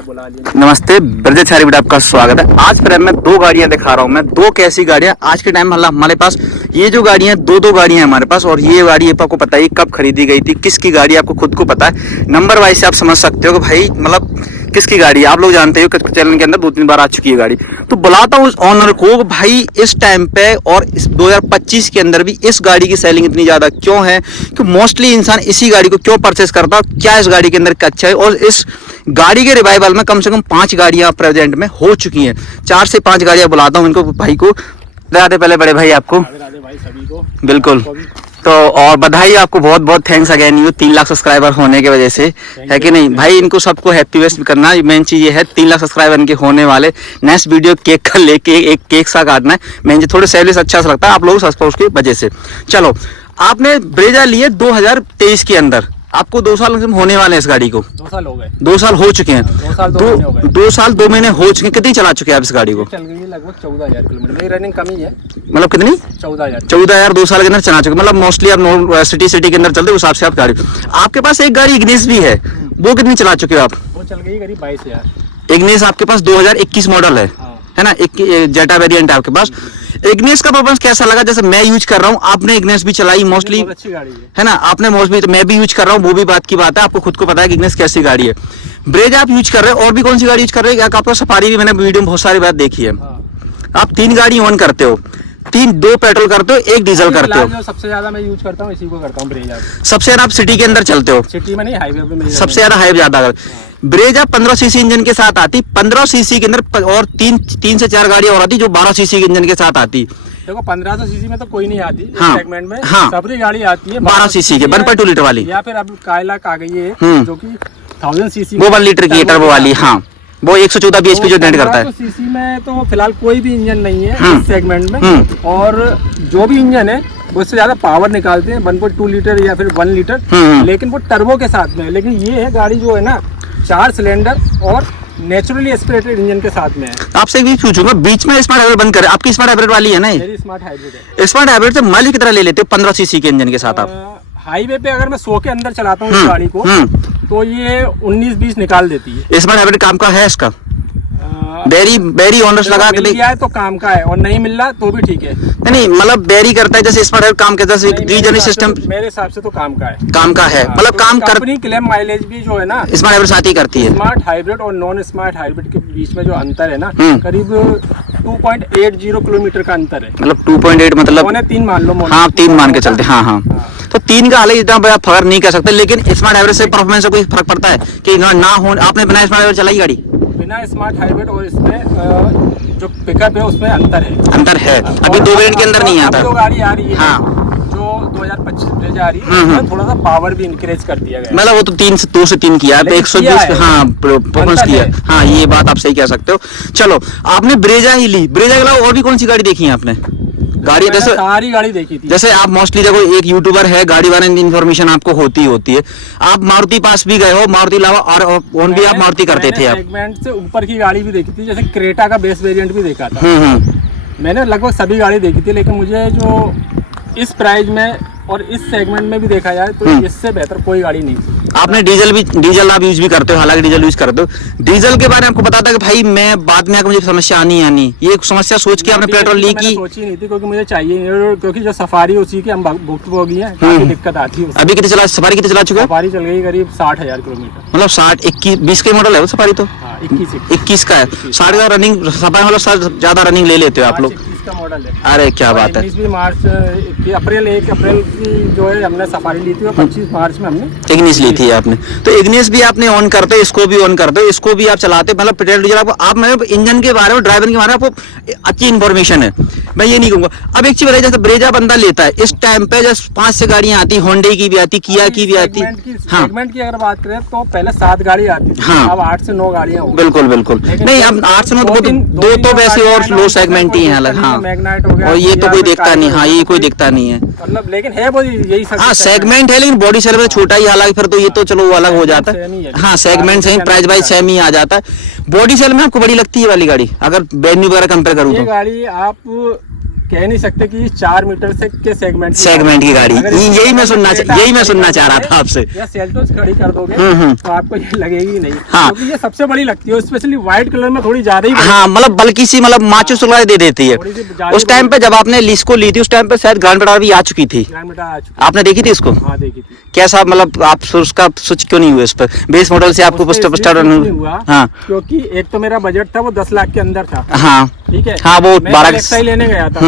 नमस्ते ब्रजेश छारी बेटा, आपका स्वागत है। आज फिर मैं दो गाड़ियां दिखा रहा हूं। मैं दो कैसी गाड़ियां आज के टाइम हमारे पास, ये जो गाड़ियां दो गाड़ियां हैं हमारे पास, और ये गाड़ी आपको पता है कब खरीदी गई थी, किसकी गाड़ी आपको खुद को पता है। नंबर वाइज से आप समझ सकते हो कि भाई मतलब किसकी गाड़ी है। आप लोग जानते हो कि चैनल के अंदर 2-3 बार आ चुकी है गाड़ी। तो बुलाता हूँ उस ऑनर को, भाई इस टाइम पे और इस 2025 के अंदर भी इस गाड़ी की सेलिंग इतनी ज्यादा क्यों है, कि मोस्टली इंसान इसी गाड़ी को क्यों परचेस करता है, क्या इस गाड़ी के अंदर क्या अच्छा है। और इस गाड़ी के रिवाइवल में कम से कम 5 गाड़ियां प्रेजेंट में हो चुकी हैं। 4 से 5 गाड़ियां बुलाता हूं इनको, भाई को राधे पहले बड़े भाई आपको भाई सभी को बिल्कुल। तो और बधाई आपको, बहुत बहुत thanks again you 3 lakh subscriber होने की वजह से, है कि नहीं भाई। इनको सबको हैप्पी वेस्ट करना, मेन चीज ये है 3 लाख सब्सक्राइबर इनके होने वाले। नेक्स्ट वीडियो केक का लेके एक केक सा काटना है, मेन थोड़े सेल्स अच्छा सा लगता है आप लोग सब्सक्राइब की वजह से। चलो, आपने ब्रेजा लिए 2023 के अंदर, आपको 2 साल होने वाले हैं इस गाड़ी को। 2 साल हो गए। 2 साल हो चुके हैं। 2 साल 2 महीने हो गए। 2 साल 2 महीने हो चुके हैं। कितनी चला चुके हैं आप इस गाड़ी को? चल गई है लगभग 14,000 किलोमीटर। मेरी रनिंग कम ही है। मतलब कितनी? 14,000। 14,000 2 साल के अंदर चला चुके। मतलब मोस्टली आप सिटी के अंदर चलते हो, उस हिसाब से आप गाड़ी। आपके पास एक गाड़ी इग्निस भी है, वो कितनी चला चुके हो आप? वो चल गई करीब 22,000। इग्निस आपके पास 2021 मॉडल है ना, एक जेटा वेरिएंट है आपके पास। इग्निस का परफॉर्मेंस कैसा लगा? जैसे मैं यूज कर रहा हूँ, आपने इग्निस भी चलाई मोस्टली, अच्छी गाड़ी है ना, आपने मोस्टली, तो मैं भी यूज कर रहा हूँ, वो भी बात की बात है, आपको खुद को पता है कि इग्निस कैसी गाड़ी है। ब्रेज आप यूज कर रहे हो, और भी कौन सी गाड़ी यूज कर रहे हो? आपको सफारी भी मैंने वीडियो में बहुत सारी बात देखी है। आप 3 गाड़ी ऑन करते हो, 2 पेट्रोल करते हो, 1 डीजल करते हो। सबसे ज्यादा मैं यूज करता हूँ इसी को करता हूँ, ब्रेजा। सबसे ज्यादा आप सिटी के अंदर चलते हो? सिटी में नहीं, हाईवे पे सबसे ज्यादा हाईवे ज्यादा। ब्रेजा 15 सीसी इंजन के साथ आती, 15 सीसी के अंदर, और 3 से 4 गाड़ियां और आती जो 12 सीसी के इंजन के साथ आती। देखो 1500 सीसी में तो कोई नहीं आती हाँ, सेगमेंट में। हाँ, सबरी गाड़ी आती है 12 सीसी के 1.2 लीटर वाली, या फिर अब काइलाक आ गई है जो कि 1000 सीसी, वो 1 लीटर की टर्बो वाली। हाँ, वो 114 bhp जो जनरेट करता है। सीसी में तो फिलहाल कोई भी इंजन नहीं है इस सेगमेंट में, और जो भी इंजन है वो इससे ज्यादा पावर निकालते हैं, 1.2 लीटर या फिर 1 लीटर, लेकिन वो टर्बो के साथ में है। लेकिन ये है गाड़ी जो है ना 4 सिलेंडर और नेचुरली एस्पिरेटेड इंजन के साथ में है। आपसे एक भी पूछूंगा, बीच में स्मार्ट हाइब्रिड बंद करे, आपकी स्मार्ट हाइब्रिड वाली है ना? मेरी स्मार्ट हाइब्रिड है। स्मार्ट हाइब्रिड से माइलेज कितना ले लेते हो 15 सीसी के इंजन के साथ आप? हाईवे पे अगर मैं 100 के अंदर चलाता हूँ इस गाड़ी को, तो ये 19-20 निकाल देती है। स्मार्ट हाइब्रिड काम का है इसका? बेरी ऑनर्स लगा के दिया है तो काम का है, और नहीं मिल रहा तो भी ठीक है। नहीं मतलब बेरी करता है, जैसे स्मार्ट हाइब्रिड काम करता है, रीजनल सिस्टम मेरे हिसाब से तो काम का है। काम का है, मतलब काम कर। कंपनी क्लेम माइलेज भी जो है ना स्मार्ट हाइब्रिड साथ ही करती है। स्मार्ट हाइब्रिड और नॉन स्मार्ट हाइब्रिड के बीच में जो अंतर है ना, करीब 2.80 किलोमीटर का अंतर है। मतलब 2.8 मतलब 3 मान लो। हाँ, 3 मान के चलते। हाँ हाँ, तो 3 का हाल इतना बड़ा फर्क नहीं कर सकते, लेकिन स्मार्ट हाइब्रिड से परफॉर्मेंस से कोई फर्क पड़ता है कि ना हो? आपने बिना स्मार्ट हाइब्रिड चलाई गाड़ी? बिना स्मार्ट हाइब्रिड और इसमें जो पिकअप है उसमें अंतर है। अभी 2 वेरिएंट के अंदर नहीं आता। जो गाड़ी आ रही है हाँ, जो 2025 ब्रेज आ रही है, उसमें थोड़ा सा पावर भी इंक्रीज कर दिया गया। मतलब वो तो 2 से 3 किया, 120 हाँ परफॉर्मेंस किया। हाँ, ये बात आप सही कह सकते हो। चलो, आपने ब्रेजा ही ली, ब्रेजा के अलावा और भी कौन सी गाड़ी देखी है आपने? गाड़ी जैसे सारी गाड़ी देखी थी। जैसे आप मोस्टली देखो, एक यूट्यूबर है, गाड़ी वाले की इन्फॉर्मेशन आपको होती है। आप मारुति पास भी गए हो, मारुति अलावा और ओन भी आप मारुति करते थे? आप सेगमेंट से ऊपर की गाड़ी भी देखी थी, जैसे क्रेटा का बेस वेरिएंट भी देखा था। मैंने लगभग सभी गाड़ी देखी थी, लेकिन मुझे जो इस प्राइस में और इस सेगमेंट में भी देखा जाए तो इससे बेहतर कोई गाड़ी नहीं थी। आपने डीजल आप यूज भी करते हो, हालांकि डीजल यूज करते हो। डीजल के बारे में आपको पता था कि भाई मैं बाद में आकर मुझे समस्या आनी ये समस्या सोच के आपने पेट्रोल ली की? सोची नहीं थी, क्योंकि मुझे चाहिए नहीं, क्योंकि जो सफारी उसी की हम भुक्तभोगी हैं, काफी दिक्कत आती है। अभी कितने चला सफारी, कितने चला चुके? सफारी चल गई करीब 60,000 किलोमीटर। मतलब 60 21 के मॉडल है वो सफारी तो? 21 का है। 60 का रनिंग सफारी, मतलब ज्यादा रनिंग ले लेते हो आप लोग? का मॉडल है। अरे क्या बात है। 21 मार्च अप्रैल 1 अप्रैल की जो है हमने सफारी ली थी, और 25 मार्च में हमने इग्निस ली थी आपने। तो इग्निस भी आपने ऑन करते हो, इसको भी ऑन करते हो, इसको भी आप चलाते, मतलब पेट्रोल डीजल आपको, आप मतलब इंजन के बारे में, ड्राइवर के बारे में आपको अच्छी इन्फॉर्मेशन है, मैं ये नहीं कहूंगा। अब एक चीज बताइए, जैसे ब्रेजा बंदा लेता है इस टाइम पे, जैसे 5 से गाड़ियां आती, होंडे की भी आती, किया की भी आती। हाँ, सेगमेंट की अगर बात करें तो पहले 7 गाड़ी आती थी। हाँ, अब 8 से 9 गाड़ियां हो। बिल्कुल नहीं, अब 8 से 9 दो तो वैसे और लो सेगमेंट ही है अलग। हाँ, मैग्नाइट हो गया, और ये तो कोई देखता नहीं। हाँ, ये कोई देखता नहीं है, मतलब, लेकिन है वो यही सब। हाँ, सेगमेंट है, लेकिन बॉडी सेल में छोटा ही, हालांकि फिर तो ये तो चलो वो अलग हो जाता है। हाँ, सेगमेंट सही, प्राइस वाइज सेम ही आ जाता है। बॉडी सेल में आपको बड़ी लगती है वाली गाड़ी, अगर वेन्यू वगैरह कंपेयर करूँ तो? ये गाड़ी आप कह नहीं सकते कि 4 मीटर से के सेगमेंट की गाड़ी, यही मैं सुनना चाह रहा था आपसे। या सेल्टोस खड़ी कर दोगे तो आपको ये लगेगी नहीं, हाँ। क्योंकि ये सबसे बड़ी लगती है, स्पेशली व्हाइट कलर में थोड़ी ज्यादा ही। हाँ, मतलब बल्कि सी, मतलब माचो सुलगाई दे देती है। उस टाइम पे जब आपने लिस्को ली थी, उस टाइम पे शायद ग्रैंड विटारा भी आ चुकी थी, आपने देखी थी इसको? हाँ, देखी थी। कैसा, मतलब आप उसका स्विच क्यों नहीं हुए इस पर? बेस मॉडल से आपको नहीं हुआ, हाँ, क्योंकि एक तो मेरा बजट था वो 10 लाख के अंदर था। हाँ, ठीक है, हाँ, वो 12 VXI लेने गया था।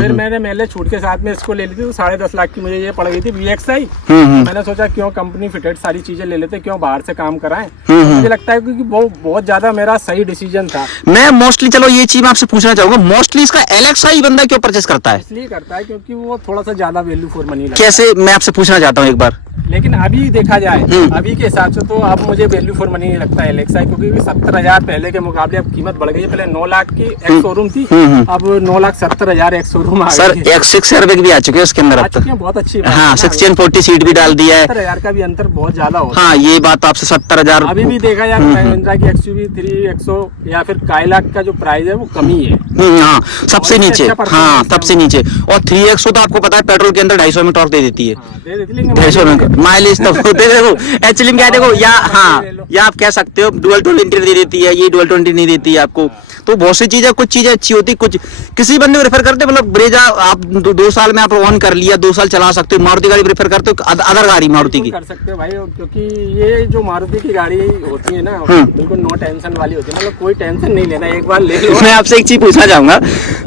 फिर मैंने मेले छूट के साथ में इसको ले ली थी, तो 10.5 लाख की मुझे ये पड़ गई थी VXI। मैंने सोचा क्यों कंपनी फिटेड सारी चीजें ले लेते, क्यों बाहर से काम कराएं। मुझे लगता है क्योंकि वो बहुत ज्यादा मेरा सही डिसीजन था। मैं मोस्टली, चलो ये चीज मैं आपसे पूछना चाहूंगा, मोस्टली इसका LXI बंदा क्यों परचेस करता है? इसलिए करता है क्योंकि वो थोड़ा सा ज्यादा वैल्यू फॉर मनी लगता है। कैसे, मैं आपसे पूछना चाहता हूँ एक बार। लेकिन अभी देखा जाए, अभी के हिसाब से तो अब मुझे वैल्यू फॉर मनी नहीं लगता है LXI, क्योंकि 70,000 पहले के मुकाबले अब कीमत बढ़ गई है। पहले 9 लाख की एक शोरूम थी, अब 9,70,000 एक शोरूम आ गई। सर, एक 6 एयरबैग भी आ चुके हैं उसके अंदर अब तक। बहुत अच्छी बात। हाँ, 1640 सीट भी डाल दिया है। 70,000 का भी अंतर बहुत ज्यादा होता है। हाँ, ये बात आपसे 70,000। अभी भी देखा जाए महिंद्रा की XUV 3X या फिर काइलाक का जो प्राइस है वो कमी है। हाँ, सबसे नीचे, हाँ, सबसे नीचे। और 3X तो आपको पता है पेट्रोल के अंदर 250 में टॉर्क दे देती है, 250 में माइलेज तो देखो एक्चुअली क्या, देखो या, हाँ, या आप कह सकते हो डुअल टोन इंटीरियर दे देती है, ये डुअल टोन नहीं देती है आपको। तो बहुत सी चीजें, कुछ चीजें अच्छी होती, कुछ किसी बंदे को रेफर करते, मतलब ब्रेजा आप 2 साल में आप ऑन कर लिया, 2 साल चला सकते हो। मारुति गाड़ी प्रेफर करते हो, अदर गाड़ी मारुति की कर सकते हो भाई, क्योंकि ये जो मारुति की गाड़ी होती है ना, बिल्कुल नो टेंशन वाली होती है, मतलब कोई टेंशन नहीं लेना, एक बार ले लो। मैं आपसे एक चीज पूछना चाहूंगा,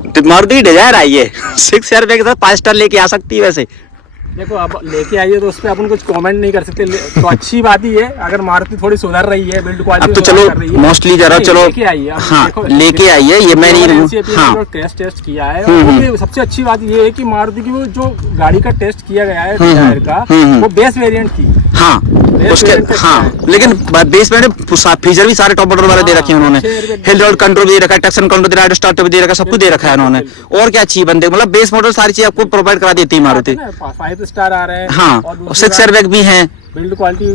तो मारुति की डिजायर आई है 6 एयरबैग के साथ 5 स्टार लेके आ सकती है वैसे? देखो, अब लेके आइए तो उस पर अपन कुछ कमेंट नहीं कर सकते, तो अच्छी बात ही है। अगर मारुति थोड़ी सुधर रही है, बिल्ड क्वालिटी अब तो चलो मोस्टली जरा, चलो लेके आइए, हाँ, लेके आइए, ये मैं नहीं, हाँ, टेस्ट किया है। और सबसे अच्छी बात ये है कि मारुति की वो जो गाड़ी का टेस्ट किया गया है डिजायर का, वो बेस वेरिएंट थी। हाँ, उसके, हाँ, लेकिन बेस में फीचर भी सारे टॉप मॉडल वाले दे रखे हैं उन्होंने। हिल रोड कंट्रोल भी दे रखा है, ट्रैक्शन कंट्रोल दे रहा है, स्टार्ट भी दे रखा है, सब कुछ दे रखा है उन्होंने। और क्या चाहिए बंदे, मतलब बेस मॉडल सारी चीज आपको प्रोवाइड करा देती है मारुति। 5 स्टार आ रहे हैं, हाँ, 6 एयरबैग भी हैं, बिल्ड क्वालिटी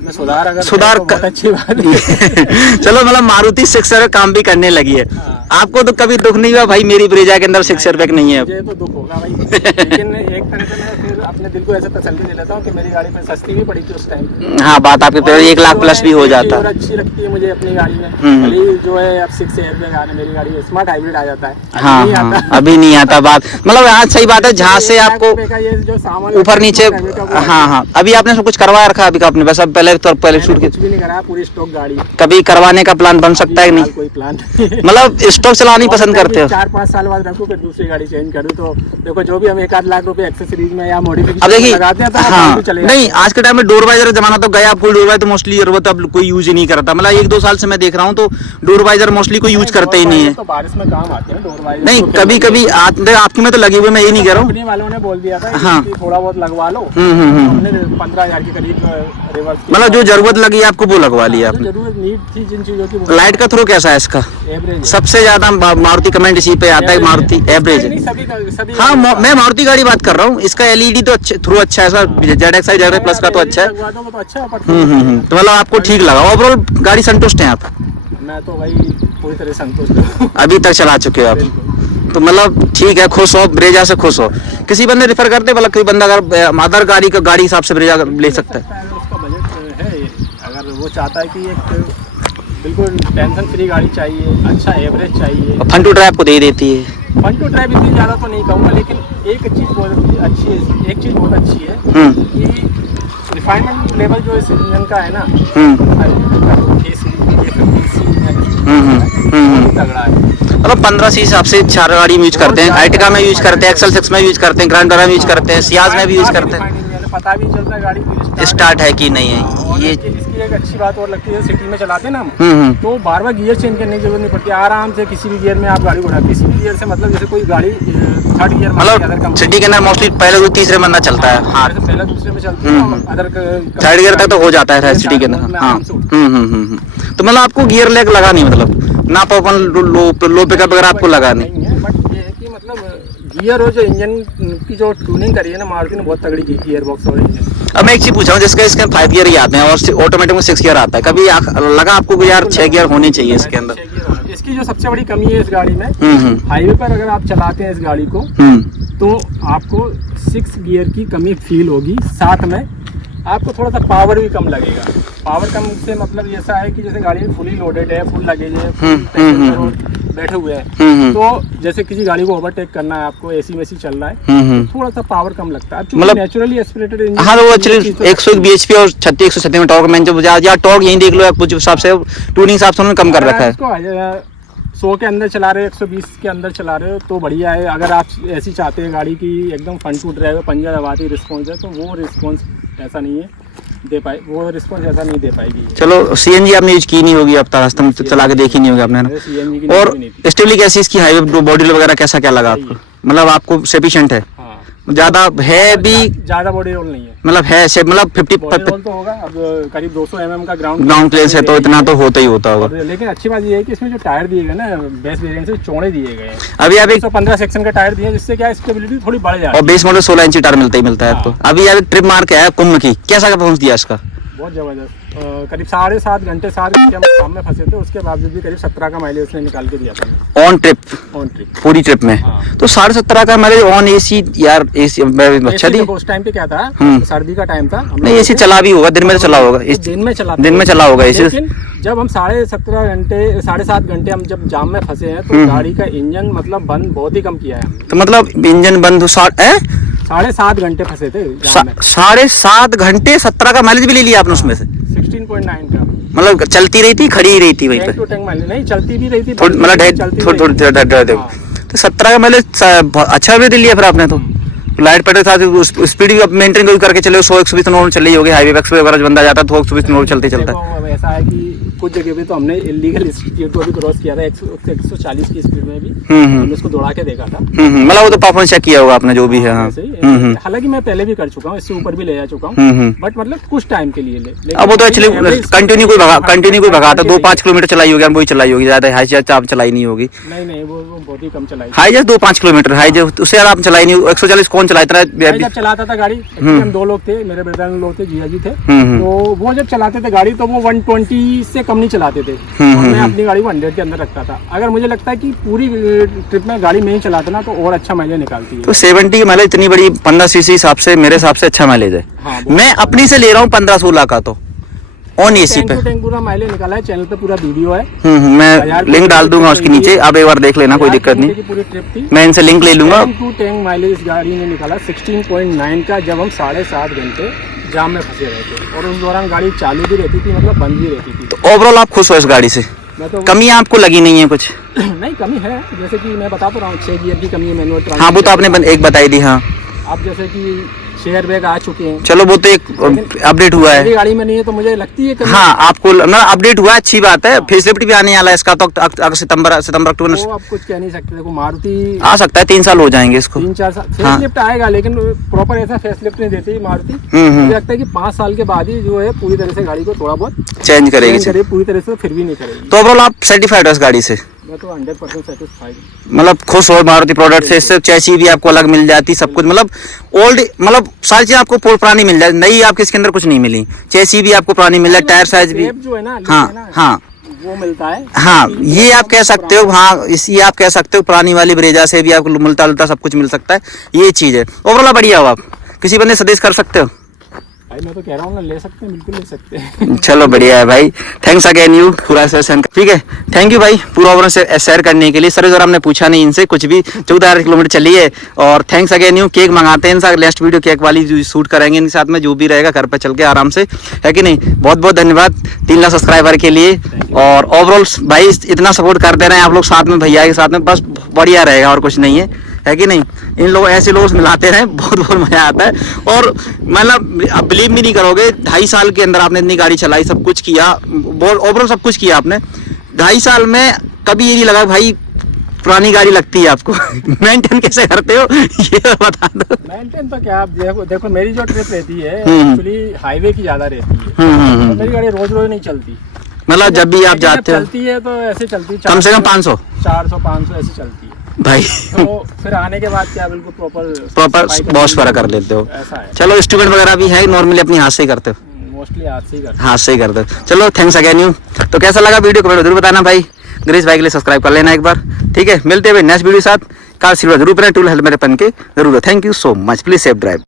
में सुधार तो बहुत अच्छी बात है। चलो, मतलब मारुति 6 एयरबैग काम भी करने लगी है। आपको तो कभी दुख नहीं हुआ भाई मेरी ब्रेजा के अंदर 6 एयरबैग नहीं है? मुझे तो दुख होगा भाई, लेकिन एक तरह से मैं फिर अपने दिल को ऐसे तसल्ली दे लेता हूँ कि मेरी गाड़ी पे सस्ती भी पड़ी थी उस टाइम। हाँ, बात आपके तो 1 लाख प्लस भी हो जाता है। अच्छी लगती है मुझे अपनी गाड़ी में, भले जो है अब 6 एयरबैग आने, मेरी गाड़ी स्मार्ट हाइब्रिड आ जाता है। हाँ, अभी नहीं आता बात, मतलब आज सही बात है, जहाँ से आपको ऊपर नीचे, हाँ, हाँ, अभी आपने सब कुछ करवा रखा है अभी आपने? वैसे पहले शूट कुछ भी नहीं करा, पूरी स्टॉक गाड़ी। कभी करवाने का प्लान बन सकता है? नहीं, कोई प्लान मतलब स्टॉक चलानी पसंद करते हो? 4-5 साल बाद रखूं, फिर दूसरी गाड़ी चेंज करूं, तो देखो जो भी हम 1-8 लाख रुपए एक्सेसरीज में या मॉडिफिकेशन अब देखिए, लगाते हैं तो हाँ, नहीं, आज के टाइम में डोर वाइजर जमाना तो गया, आपको डोर वाइजर तो मोस्टली जरूरत अब कोई यूज ही नहीं करता। मतलब 1-2 साल से मैं देख रहा हूँ तो डोर वाइजर मोस्टली कोई यूज करते ही नहीं है। तो बारिश में काम आते हैं डोर वाइजर। नहीं, कभी कभी आपकी में तो लगे हुए, मैं ये नहीं कह रहा हूँ, कंपनी वालों ने बोल दिया था हाँ, कि थोड़ा बहुत लगवा लो। हमने 15,000 के करीब रिवर्स, मतलब जो जरूरत लगी आपको वो लगवा लिया आपने। जरूरत नीड थी जिन चीजों की। लाइट का थ्रो कैसा है इसका? एवरेज, सबसे ज्यादा मारुति कमेंट इसी पे आता है, मारुति एवरेज है। हाँ, मैं मारुति गाड़ी बात कर रहा हूँ, इसका LED तो थ्रू अच्छा है, ZXi ZX प्लस का तो अच्छा है। तो मतलब आपको ठीक लगा, ओवरऑल गाड़ी संतुष्ट है आप? मैं तो भाई पूरी तरह संतुष्ट हूँ। अभी तक चला चुके हो आप, तो मतलब ठीक है, खुश हो, ब्रेजा से खुश हो। किसी बंदे रेफर करते, मतलब कोई बंदा अगर मदर गाड़ी का गाड़ी हिसाब से ब्रेजा ले सकता है? उसका बजट है, अगर वो चाहता है कि एक बिल्कुल टेंशन फ्री गाड़ी चाहिए, अच्छा एवरेज चाहिए, फन टू ड्राइव को दे देती है। फन टू ड्राइव इतनी ज़्यादा तो नहीं कहूँगा, लेकिन एक चीज़ बहुत अच्छी है, एक चीज़ बहुत अच्छी है कि रिफाइनमेंट लेवल जो इस इंजन का है ना, तगड़ा है। मतलब 15 सी हिसाब से 4 गाड़ी यूज करते हैं, अर्टिगा में यूज करते हैं, एक्सेल 6 में यूज करते हैं, ग्रैंड विटारा में यूज करते हैं, सियाज में भी यूज करते हैं। पता भी चलता है गाड़ी स्टार्ट है कि नहीं है। ये इसकी एक अच्छी बात और लगती है, सिटी में चलाते हैं ना हम, तो बार-बार गियर चेंज करने की जरूरत नहीं पड़ती, आराम से किसी भी गियर में आप गाड़ी उड़ा, किसी भी गियर से, मतलब जैसे कोई गाड़ी 3rd गियर, मतलब सिटी के अंदर मोस्टली पहले 2-3 में चलता है। हाँ, पहला दूसरे में चलती है, अदर 3rd गियर तक तो हो जाता है सिटी के अंदर। हाँ, तो मतलब आपको गियर लेग लगा नहीं, मतलब ना ओपन लो पिकअप वगैरह आपको लगा नहीं है। बट ये है कि मतलब गियर और जो इंजन की जो ट्यूनिंग करी है ना मारुति ने, बहुत तगड़ी की गियर बॉक्स और इंजन। अब मैं एक चीज पूछा हूँ, जिसका इसके 5 गियर ही आते हैं और ऑटोमेटिक में 6 गियर आता है, कभी लगा आपको यार 6 गियर होने चाहिए इसके अंदर? इसकी इसकी जो सबसे बड़ी कमी है इस गाड़ी में, हम्म। हाईवे पर अगर आप चलाते हैं इस गाड़ी को तो आपको 6 गियर की कमी फील होगी। साथ में आपको थोड़ा सा पावर भी कम लगेगा। पावर कम से मतलब ऐसा है कि जैसे गाड़ी फुली लोडेड है, फुल लगेज है, बैठे हुए हैं, तो जैसे किसी गाड़ी को ओवरटेक करना है, आपको एसी वेसी चल रहा है, तो थोड़ा सा पावर कम लगता है। मतलब नेचुरली एस्पिरेटेड इंजन, हाँ, वो एक्चुअली 101 bhp और 36-137 में टॉर्क मैंने जो या टॉर्क यही देख लो आप, कुछ हिसाब से ट्यूनिंग हिसाब से उन्होंने कम कर रखा है। 100 के अंदर चला रहे हो, 120 के अंदर चला रहे हो तो बढ़िया है। अगर आप ऐसी चाहते हैं गाड़ी की एकदम फ्रंट टू ड्राइव, पंजा दबाती रिस्पॉन्स है, तो वो रिस्पॉन्स ऐसा नहीं है दे पाए, वो रिस्पॉन्स ऐसा नहीं दे पाएगी। चलो सीएनजी आपने यूज की नहीं होगी, अब तक में चला के देखी नहीं होगी आपने ना। सीएनजी की और स्टेबिलिटी कैसी इसकी, हाईवे बॉडी वगैरह कैसा क्या लगा आपको? मतलब आपको सफिशिएंट है? ज्यादा है भी, ज्यादा बॉडी रोल नहीं है, मतलब है से मतलब 50 रोल तो होगा। अब करीब 200 mm का ग्राउंड क्लियरेंस है, तो इतना तो होता ही होता होगा। लेकिन अच्छी बात ये है कि इसमें जो टायर दिए गए ना बेस वेरिएंट से चौड़े दिए गए हैं। अभी आप एक 115 सेक्शन का टायर दिए, जिससे क्या स्टेबिलिटी थोड़ी बढ़ जाती है। और बेस मॉडल 16 इंची टायर मिलता ही मिलता है आपको। अभी आप ट्रिप मार के आया कुंभ की, कैसा परफॉर्मेंस दिया इसका? बहुत जबरदस्त। करीब 7.5 घंटे हम काम में फंसे थे, उसके बावजूद भी करीब 17 का माइलेज उसने निकाल के दिया था ऑन ट्रिप। पूरी ट्रिप में हाँ। तो 17.5 का माइलेज ऑन एसी यार, एसी अच्छा दी। उस टाइम पे क्या था, सर्दी का टाइम था, नहीं एसी चला भी होगा, दिन में तो चला होगा, दिन में चला होगा एसी। लेकिन जब हम 7.5 घंटे हम जब जाम में फंसे हैं, तो गाड़ी का इंजन मतलब बंद बहुत ही कम किया है। तो मतलब इंजन बंद 7.5 घंटे फंसे थे जाम में। 7.5 घंटे 17 का माइलेज भी ले लिया आपने उसमें से? 16.9 का। मतलब चलती रही थी, खड़ी ही रही थी वहीं पे? टैंक टू टैंक माइलेज नहीं, चलती भी रही थी, मतलब थोड़ी। तो 17 का माइलेज अच्छा भी दे लिया फिर आपने तो। लाइट पेट्रोल था, स्पीड भी मेंटेन करके चले, 100-120 नॉर्मल चल रही होगी। हाईवे एक्सप्रेस वगैरह बंदा जाता है तो 120 नॉर्मल चलते चलता है। ऐसा है कि कुछ जगह पे तो हमने इलीगल स्पीड को भी क्रॉस किया था, 140 की स्पीड में भी हमने उसको दौड़ा के देखा था। मतलब वो तो परफॉर्मेंस चेक किया होगा आपने जो भी है। हालांकि मैं पहले भी कर चुका हूँ, इससे ऊपर भी ले जा चुका हूँ, बट मतलब कुछ टाइम के लिए अब वो तो एक्चुअली कंटिन्यू कोई भगाता 2-5 किलोमीटर चलाई होगी, वही चलाई होगी, ज्यादा हाई जस्ट आप चलाई नहीं होगी। नहीं वो बहुत ही कम चलाई, high just 2-5 kilometre, high just उससे आप चलाई नहीं। 140 कौन चलाता है? जब चलाता था गाड़ी, हम 2 लोग थे, मेरे ब्रदर लोग थे, जिया जी थे, तो वो जब चलाते थे गाड़ी तो वो 120 से कम नहीं चलाते थे। मैं अपनी गाड़ी को 100 के अंदर रखता था। अगर मुझे लगता है कि पूरी ट्रिप में गाड़ी में ही चलाता ना, तो और अच्छा माइलेज निकालती है। तो 70 की माइलेज इतनी बड़ी 15 सीसी हिसाब से मेरे हिसाब से अच्छा माइलेज है। मैं अपनी से ले रहा हूँ 15-16 का, तो ऑन एसी पे टैंक पूरा माइलेज निकाला है। चैनल पे पूरा वीडियो है, मैं लिंक डाल दूंगा उसके नीचे, आप एक बार देख लेना, कोई दिक्कत नहीं। पूरी ट्रिप थी, मैं इनसे लिंक ले लूंगा। टैंक माइलेज इस गाड़ी ने निकाला 16.9 का, जब हम 7.5 घंटे जाम में फंसे रहे थे, और उस दौरान गाड़ी चालू भी रहती थी, मतलब बंद भी रहती थी। तो ओवरऑल आप खुश हो इस गाड़ी से? तो कमी आपको लगी नहीं है कुछ? नहीं कमी है, जैसे कि मैं बता तो रहा हूँ, 6 गियर की कमी है मैनुअल। हाँ वो तो आपने एक बताई दी। हाँ अब जैसे कि शेयर बैग आ चुके हैं, चलो वो तो एक अपडेट हुआ है। गाड़ी में नहीं है तो मुझे लगती है कि हाँ आपको ना अपडेट हुआ, अच्छी बात है। फेसलिफ्ट भी आने वाला है इसका, तो सितंबर अक्टूबर वो आप कुछ कह नहीं सकते। देखो मारुति आ सकता है 3 साल हो जाएंगे इसको, 3-4 साल फेसलिफ्ट आएगा, लेकिन प्रॉपर ऐसा फेसलिफ्ट नहीं देती मारुति। मुझे लगता है कि 5 साल के बाद ही जो है पूरी तरह से गाड़ी को थोड़ा बहुत चेंज करेगी, पूरी तरह से फिर भी नहीं करेगी। तो ओवरऑल आप सेटिस्फाइड हो इस गाड़ी से? मैं तो 100% सेटिस्फाइड, मतलब खुश हो मारुति प्रोडक्ट से। इससे चैसी भी आपको अलग मिल जाती, सब कुछ मतलब ओल्ड, मतलब सारी चीजें आपको पुरानी मिल जाती, नई आपके इसके अंदर कुछ नहीं मिली। चैसी भी आपको पुरानी मिल जाती, टायर साइज भी जो है ना, हाँ वो मिलता है। हाँ ये आप कह सकते हो, हाँ ये आप कह सकते हो, पुरानी वाली ब्रेजा से भी आपको मिलता जुलता सब कुछ मिल सकता है। ये चीज है ओवरऑल बढ़िया हो, आप किसी बंदे सजेस्ट कर सकते हो? भाई मैं तो कह रहा हूँ ना, ले सकते हैं, बिल्कुल ले सकते हैं। चलो बढ़िया है भाई, थैंक्स अगेन यू पूरा सेशन, ठीक है, थैंक यू भाई पूरा ओवरऑल शेयर करने के लिए। सर जरा हमने पूछा नहीं इनसे कुछ भी, 14 किलोमीटर चली है। और थैंक्स अगेन यू, केक मंगाते हैं इनसे, नेक्स्ट वीडियो केक वाली शूट करेंगे इनके साथ में, जो भी रहेगा घर पे चल के आराम से, है कि नहीं। बहुत बहुत धन्यवाद 3 लाख सब्सक्राइबर के लिए। और ओवरऑल भाई इतना सपोर्ट करते रहे आप लोग साथ में, भैया के साथ में, बस बढ़िया रहेगा और कुछ नहीं है कि नहीं। इन लोग ऐसे लोग मिलाते रहे, बहुत बहुत मजा आता है। और मतलब आप बिलीव भी नहीं करोगे, 2.5 साल के अंदर आपने इतनी गाड़ी चलाई, सब कुछ किया, ओवरऑल सब कुछ किया आपने 2.5 साल में। कभी ये नहीं लगा भाई पुरानी गाड़ी लगती है आपको? मेंटेन कैसे करते हो ये बता दो। मेंटेन तो क्या, आप देखो मेरी जो ट्रिप रहती है एक्चुअली हाईवे की ज्यादा रहती है, तो मेरी गाड़ी रोज रोज नहीं चलती। मतलब जब भी आप जाते हो चलती है तो ऐसे चलती है, कम से कम 500 400-500 ऐसे चलती है भाई। तो फिर आने के बाद क्या बिल्कुल प्रॉपर बॉस वगैरह कर लेते हो? ऐसा है। चलो स्टूडेंट वगैरह भी है, नॉर्मली अपनी हाथ से ही करते हो? मोस्टली हाथ से ही करते हैं। हाथ से ही करते हो। चलो थैंक्स अगेन यू। तो कैसा लगा वीडियो कमेंट जरूर बताना भाई। गिरीश भाई के लिए सब्सक्राइब कर लेना एक बार, ठीक है। मिलते हुए नेक्स्ट वीडियो के साथ। कार सिल्वर जरूर पहने, टूल हेलमेट पहन के जरूर। Thank you so much, please safe drive.